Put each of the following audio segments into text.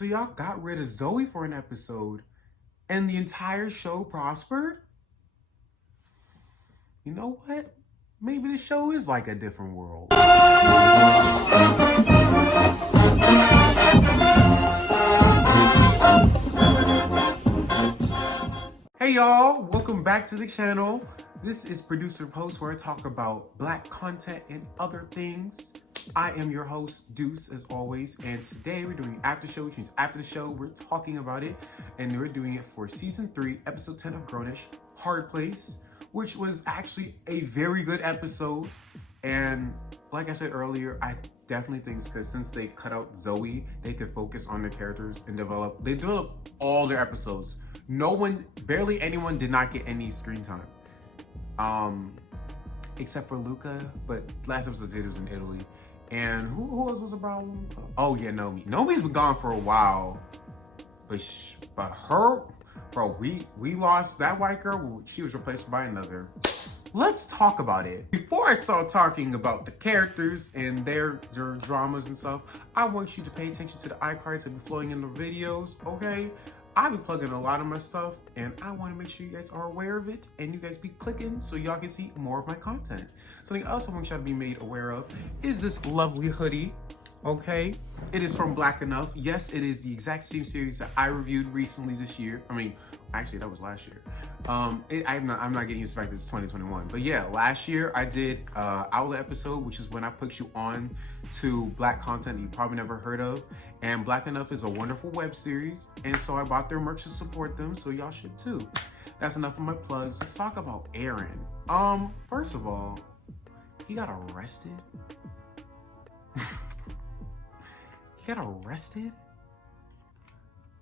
So y'all got rid of Zoe for an episode and the entire show prospered? You know what? Maybe the show is like a different world. Hey y'all, welcome back to the channel. This is Producer Post, where I talk about Black content and other things. I am your host, Deuce, as always, and today we're doing Aftershow, which means after the show, we're talking about it, and we're doing it for Season 3, Episode 10 of Grownish, Hard Place, which was actually a very good episode. And like I said earlier, I definitely think because since they cut out Zoe, they could focus on their characters and they developed all their episodes. Barely anyone did not get any screen time. Except for Luca, but last episode was in Italy. And who else was about? Oh yeah, Nomi. Nomi's been gone for a while, but her, bro, we lost that white girl. She was replaced by another. Let's talk about it. Before I start talking about the characters and their dramas and stuff, I want you to pay attention to the iCards that be flowing in the videos, okay? I be plugging a lot of my stuff, and I want to make sure you guys are aware of it, and you guys be clicking so y'all can see more of my content. Something else I want y'all to be made aware of is this lovely hoodie, okay? It is from Black Enough. Yes, it is the exact same series that I reviewed recently this year. I mean, actually, that was last year. I'm not getting used to the fact that it's 2021. But yeah, last year I did Outlet episode, which is when I put you on to Black content that you probably never heard of. And Black Enough is a wonderful web series. And so I bought their merch to support them, so y'all should too. That's enough of my plugs. Let's talk about Aaron. First of all, he got arrested. He got arrested?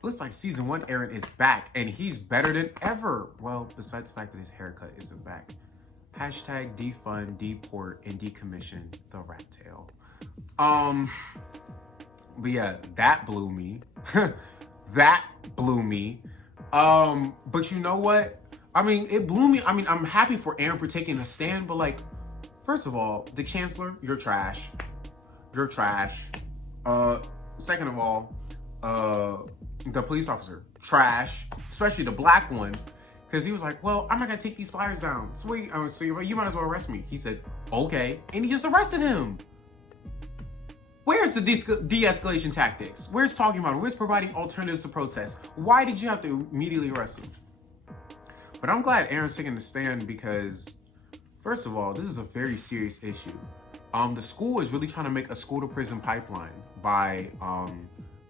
Looks like season 1 Aaron is back and he's better than ever. Well, besides the fact that his haircut isn't back. Hashtag defund, deport, and decommission the rat tail. But yeah, that blew me. That blew me. But you know what? I mean, it blew me. I mean, I'm happy for Aaron for taking a stand, but like, first of all, the Chancellor, you're trash. You're trash. Second of all, the police officer, trash, especially the black one, because he was like, well, I'm not gonna take these flyers down. Sweet, so you might as well arrest me. He said, okay, and he just arrested him. Where's the de-escalation tactics? Where's talking about it? Where's providing alternatives to protest? Why did you have to immediately arrest him? But I'm glad Aaron's taking the stand because, first of all, this is a very serious issue. The school is really trying to make a school-to-prison pipeline by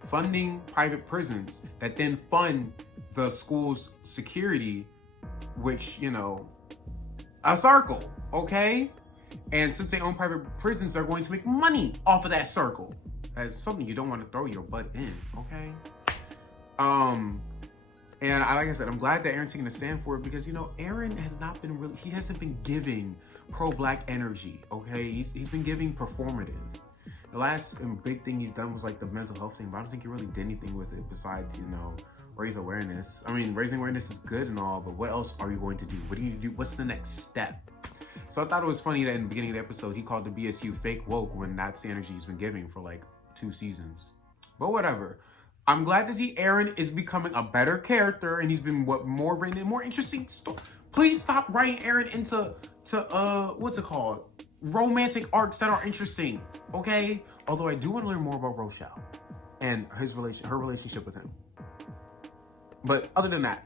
funding private prisons that then fund the school's security, which, you know, a circle, okay? And since they own private prisons, they're going to make money off of that circle. That's something you don't want to throw your butt in, okay? And like I said, I'm glad that Aaron's taking a stand for it because, you know, Aaron has not been really, he hasn't been giving pro-black energy, okay? He's been giving performative. The last big thing he's done was like the mental health thing, but I don't think he really did anything with it besides, you know, raise awareness. I mean, raising awareness is good and all, but what else are you going to do? What do you do? What's the next step? So I thought it was funny that in the beginning of the episode, he called the BSU fake woke when that's the energy he's been giving for like 2 seasons. But whatever. I'm glad to see Aaron is becoming a better character and he's been more written and more interesting. Please stop writing Aaron into what's it called? Romantic arcs that are interesting, okay? Although I do want to learn more about Rochelle and her relationship with him. But other than that,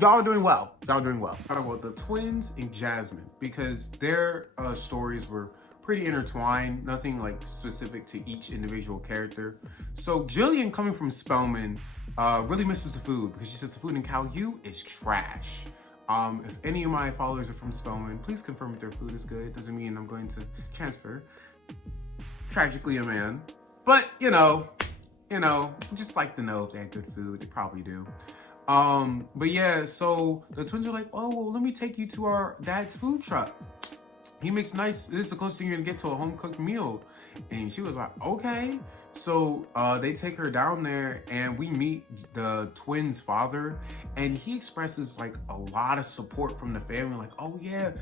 y'all are doing well. Y'all are doing well. Talk about the twins and Jasmine because their stories were pretty intertwined. Nothing like specific to each individual character. So Jillian, coming from Spelman, really misses the food because she says the food in Cal U is trash. If any of my followers are from Spelman, please confirm if their food is good. Doesn't mean I'm going to transfer. Tragically a man. But, you know, just like to know if they had good food. They probably do. But yeah, so the twins are like, oh, well, let me take you to our dad's food truck. He makes this is the closest thing you're gonna get to a home-cooked meal. And she was like, okay. So they take her down there and we meet the twins' father and he expresses like a lot of support from the family. Like, oh yeah,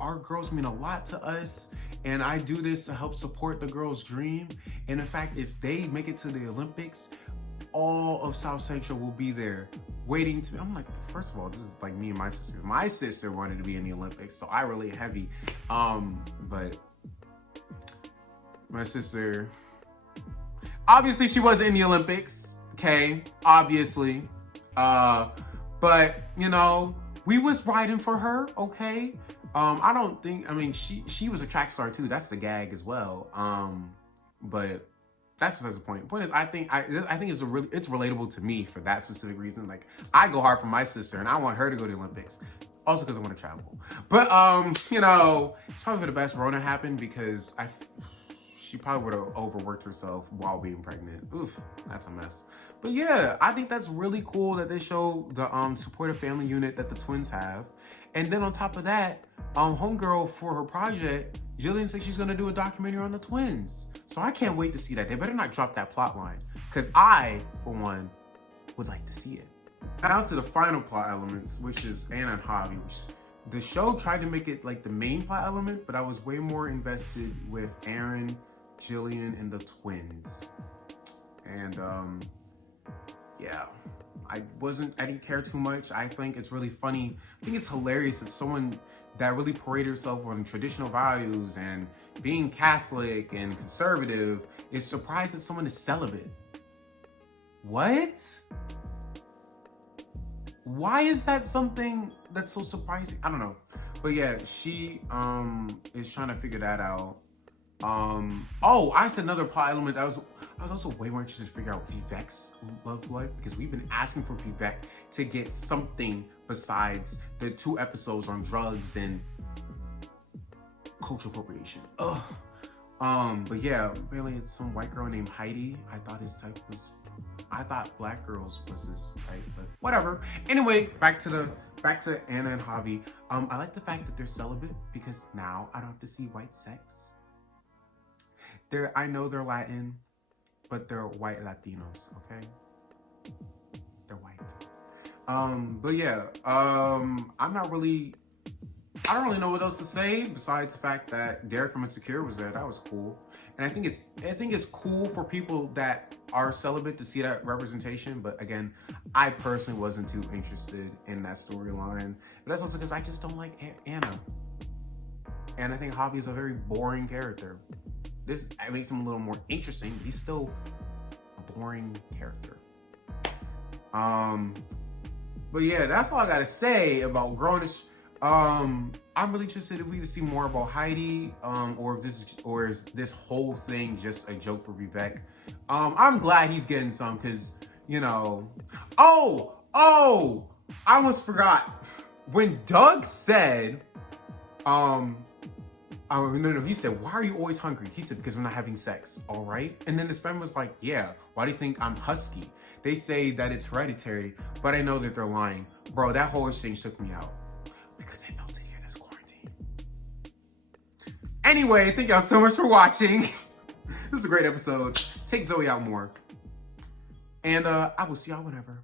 our girls mean a lot to us and I do this to help support the girls' dream. And in fact, if they make it to the Olympics, all of South Central will be there waiting to, I'm like, first of all, this is like me and my sister. My sister wanted to be in the Olympics, so I relate heavy. But my sister, obviously she wasn't in the Olympics, okay? Obviously. But, you know, we was riding for her, okay? I don't think, I mean, she was a track star too. That's the gag as well. But that's besides the point. The point is, I think it's relatable to me for that specific reason. Like, I go hard for my sister, and I want her to go to the Olympics, also because I want to travel. But you know, it's probably for the best Rona happened because she probably would have overworked herself while being pregnant. Oof, that's a mess. But yeah, I think that's really cool that they show the supportive family unit that the twins have, and then on top of that, homegirl for her project, Jillian said she's gonna do a documentary on the twins. So I can't wait to see that. They better not drop that plot line, because I, for one, would like to see it. Now to the final plot elements, which is Anna and Javi. The show tried to make it like the main plot element, but I was way more invested with Aaron, Jillian, and the twins. And yeah, I didn't care too much. I think it's really funny. I think it's hilarious that someone that really paraded herself on traditional values and being Catholic and conservative is surprised that someone is celibate. What? Why is that something that's so surprising? I don't know. But yeah, she is trying to figure that out. Oh, I said another plot element. I was also way more interested to figure out Vivek's love life, because we've been asking for Vivek to get something besides the 2 episodes on drugs and cultural appropriation. Ugh. But yeah, apparently it's some white girl named Heidi. I thought black girls was this type, but whatever. Anyway, back to Anna and Javi. I like the fact that they're celibate because now I don't have to see white sex. I know they're Latin, but they're white Latinos, okay? They're white. But yeah, I don't really know what else to say besides the fact that Derek from Insecure was there. That was cool. And I think it's cool for people that are celibate to see that representation. But again, I personally wasn't too interested in that storyline. But that's also because I just don't like Anna. And I think Javi is a very boring character. This makes him a little more interesting, but he's still a boring character. But yeah, that's all I gotta say about Grownish. I'm really interested if we can see more about Heidi, or is this whole thing just a joke for Vivek. I'm glad he's getting some, because, you know, oh, I almost forgot. When Doug said, no, he said, why are you always hungry? He said, because I'm not having sex, all right? And then his friend was like, yeah, why do you think I'm husky? They say that it's hereditary, but I know that they're lying. Bro, that whole exchange took me out because I felt it here this quarantine. Anyway, thank y'all so much for watching. This is a great episode. Take Zoe out more. And I will see y'all whenever.